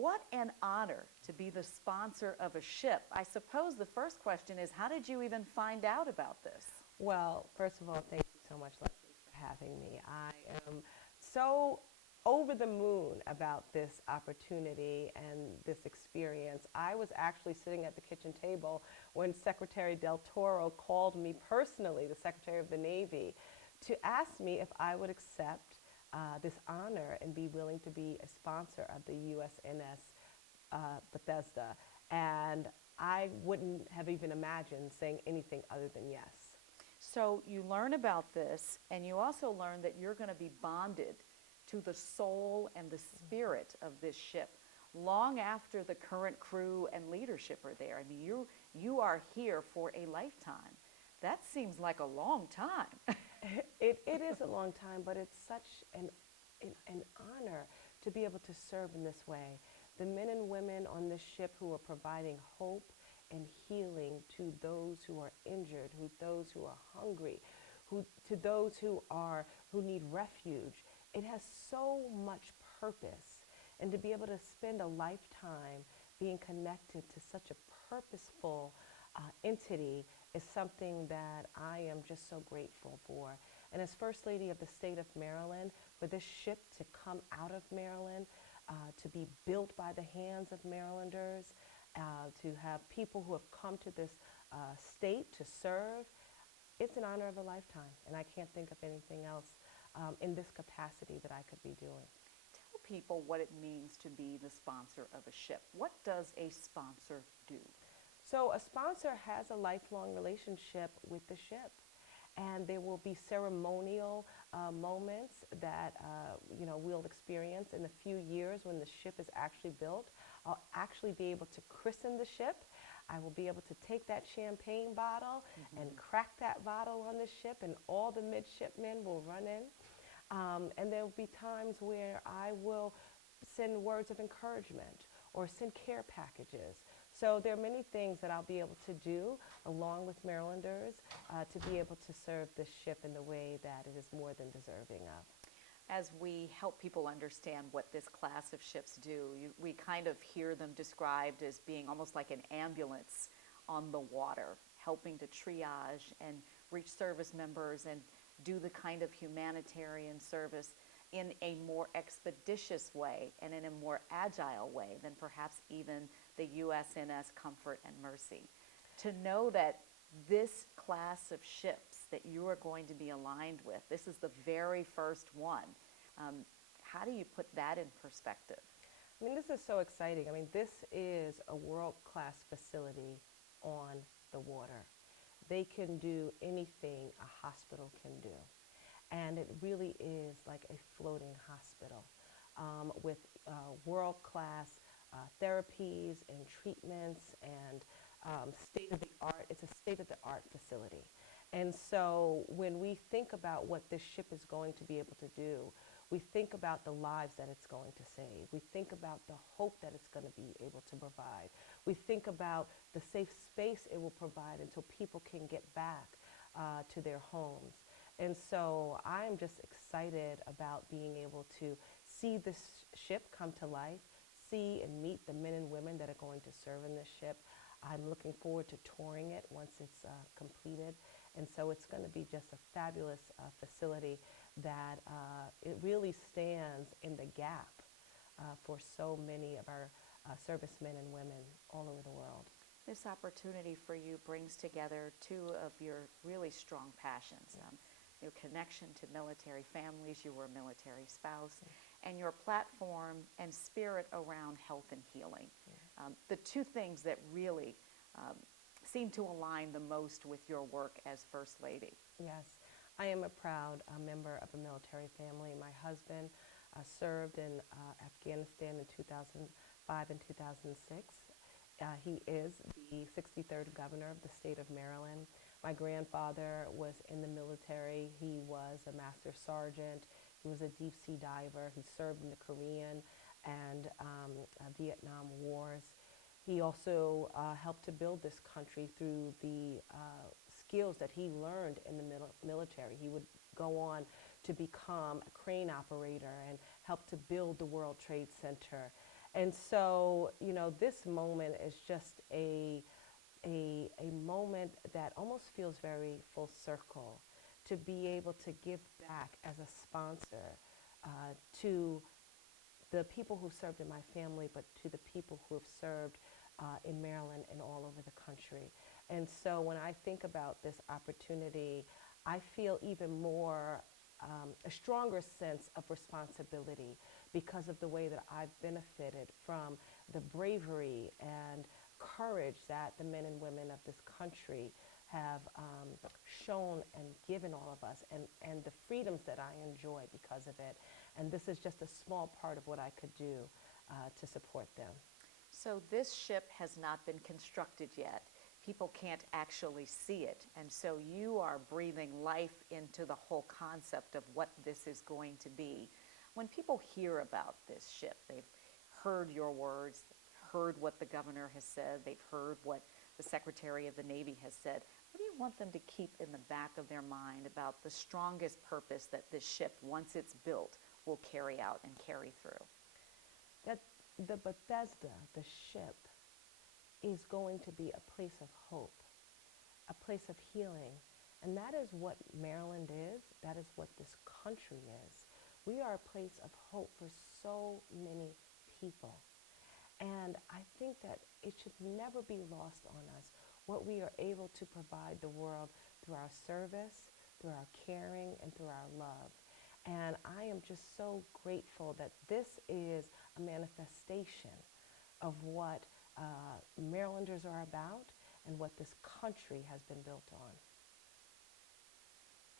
what an honor to be the sponsor of a ship. I suppose the first question is, how did you even find out about this? Well, first of all, thank you so much, Leslie, for having me. I am so over the moon about this opportunity and this experience. I was actually sitting at the kitchen table when Secretary Del Toro called me personally, the Secretary of the Navy, to ask me if I would accept this honor and be willing to be a sponsor of the USNS Bethesda. And I wouldn't have even imagined saying anything other than yes. So you learn about this, and you also learn that you're going to be bonded to the soul and the spirit of this ship long after the current crew and leadership are there. I mean, you are here for a lifetime. That seems like a long time. It is a long time, but it's such an honor to be able to serve in this way. The men and women on this ship who are providing hope and healing to those who are injured, those who are hungry, to those who need refuge. It has so much purpose, and to be able to spend a lifetime being connected to such a purposeful entity is something that I am just so grateful for. And as First Lady of the state of Maryland, for this ship to come out of Maryland, to be built by the hands of Marylanders, to have people who have come to this state to serve, it's an honor of a lifetime. And I can't think of anything else in this capacity that I could be doing. Tell people what it means to be the sponsor of a ship. What does a sponsor do? So a sponsor has a lifelong relationship with the ship. And there will be ceremonial moments that we'll experience in a few years when the ship is actually built. I'll actually be able to christen the ship. I will be able to take that champagne bottle and crack that bottle on the ship, and all the midshipmen will run in. And there will be times where I will send words of encouragement or send care packages. So there are many things that I'll be able to do along with Marylanders to be able to serve this ship in the way that it is more than deserving of. As we help people understand what this class of ships do, we kind of hear them described as being almost like an ambulance on the water, helping to triage and reach service members and do the kind of humanitarian service in a more expeditious way and in a more agile way than perhaps even the USNS Comfort and Mercy. To know that this class of ships that you are going to be aligned with, this is the very first one. How do you put that in perspective? I mean, this is so exciting. I mean, this is a world-class facility on the water. They can do anything a hospital can do. And it really is like a floating hospital with world-class therapies and treatments and state-of-the-art. It's a state-of-the-art facility. And so when we think about what this ship is going to be able to do, we think about the lives that it's going to save. We think about the hope that it's going to be able to provide. We think about the safe space it will provide until people can get back to their homes. And so I'm just excited about being able to see this ship come to life, see and meet the men and women that are going to serve in this ship. I'm looking forward to touring it once it's completed. And so it's going to be just a fabulous facility that it really stands in the gap for so many of our servicemen and women all over the world. This opportunity for you brings together two of your really strong passions. Your connection to military families, you were a military spouse, and your platform and spirit around health and healing. The two things that really seem to align the most with your work as First Lady. Yes, I am a proud member of a military family. My husband served in Afghanistan in 2005 and 2006. He is the 63rd governor of the state of Maryland. My grandfather was in the military. He was a master sergeant. He was a deep sea diver. He served in the Korean and Vietnam Wars. He also helped to build this country through the skills that he learned in the military. He would go on to become a crane operator and help to build the World Trade Center. And so, you know, this moment is just a moment that almost feels very full circle, to be able to give back as a sponsor to the people who served in my family, but to the people who have served in Maryland and all over the country. And so when I think about this opportunity, I feel even more, a stronger sense of responsibility because of the way that I've benefited from the bravery and courage that the men and women of this country have shown and given all of us, and the freedoms that I enjoy because of it. And this is just a small part of what I could do to support them. So this ship has not been constructed yet. People can't actually see it. And so you are breathing life into the whole concept of what this is going to be. When people hear about this ship, they've heard your words, heard what the governor has said, they've heard what the Secretary of the Navy has said. What do you want them to keep in the back of their mind about the strongest purpose that this ship, once it's built, will carry out and carry through? That the Bethesda, the ship, is going to be a place of hope, a place of healing. And that is what Maryland is. That is what this country is. We are a place of hope for so many people. And I think that it should never be lost on us what we are able to provide the world through our service, through our caring, and through our love. And I am just so grateful that this is a manifestation of what Marylanders are about and what this country has been built on.